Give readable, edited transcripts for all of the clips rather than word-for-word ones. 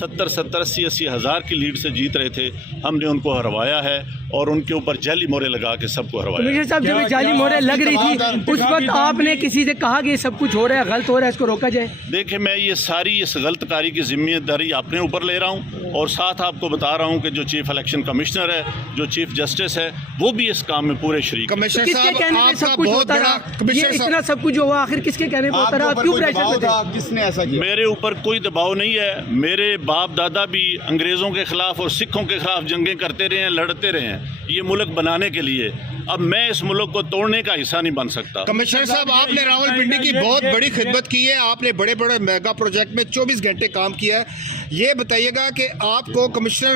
70-80 ہزار کی لیڈ سے جیت رہے تھے. ہم نے ان کو ہروایا ہے اور ان کے اوپر جعلی مورے لگا کے سب کو ہروایا. کمشنر صاحب جب جعلی مورے لگ رہی تھی اس وقت آپ نے کسی سے کہا کہ یہ سب کچھ ہو رہا ہے، غلط ہو رہا ہے، اس کو روکا جائے؟ دیکھیں میں یہ ساری اس غلط کاری کی ذمہ داری اپنے اوپر لے رہا ہوں اور ساتھ آپ کو بتا رہا ہوں کہ جو چیف الیکشن کمشنر ہے، جو چیف جسٹس ہے، وہ بھی اس کام میں پورے شریک. کمشنر کس کے کہنے پہ سب کچھ ہوتا رہا؟ یہ اتنا سب کچھ ہوا آخر کس کے کہنے پہ ہوتا رہا؟ آپ کیوں پریشر میں تھے؟ کس نے ایسا کیا؟ میرے اوپر کوئی دباؤ نہیں ہے. میرے باپ دادا بھی انگریزوں کے خلاف اور سکھوں کے خلاف جنگیں کرتے رہے ہیں، لڑتے رہے ہیں یہ ملک بنانے کے لیے. اب میں اس ملک کو توڑنے کا حصہ نہیں بن سکتا. کمشنر صاحب آپ نے راولپنڈی کی بہت بڑی خدمت کی ہے، آپ نے بڑے بڑے میگا پروجیکٹ میں 24 گھنٹے کام کیا ہے. یہ بتائیے گا کہ آپ کو کمشنر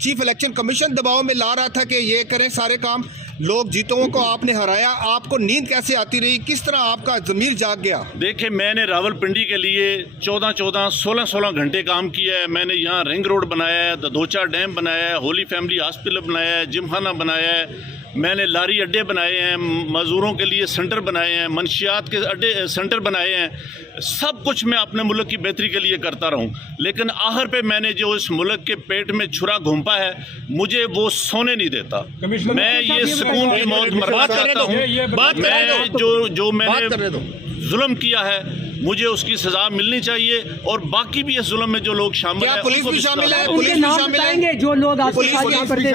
چیف الیکشن کمیشن دباؤ میں لا رہا تھا کہ یہ کریں سارے کام، لوگ جیتوں کو آپ نے ہرایا، آپ کو نیند کیسے آتی رہی، کس طرح آپ کا ضمیر جاگ گیا؟ دیکھیں میں نے راولپنڈی کے لیے 16 گھنٹے کام کیا ہے. میں نے یہاں رنگ روڈ بنایا ہے، دوچا ڈیم بنایا ہے، ہولی فیملی ہاسپٹل بنایا ہے، جم خانہ بنایا ہے، میں نے لاری اڈے بنائے ہیں، مزدوروں کے لیے سینٹر بنائے ہیں، منشیات کے اڈے سینٹر بنائے ہیں. سب کچھ میں اپنے ملک کی بہتری کے لیے کرتا رہا ہوں، لیکن آخر پہ میں نے جو اس ملک کے پیٹ میں چھرا گھونپا ہے مجھے وہ سونے نہیں دیتا. میں یہ سکون کی موت مرنا چاہتا ہوں. میں جو میں نے ظلم کیا ہے مجھے اس کی سزا ملنی چاہیے اور باقی بھی اس ظلم میں جو لوگ شامل ہیں پولیس بھی شامل ہے؟ ان کے نام بتائیں گے جو لوگ آس پاس یہاں پر تھے؟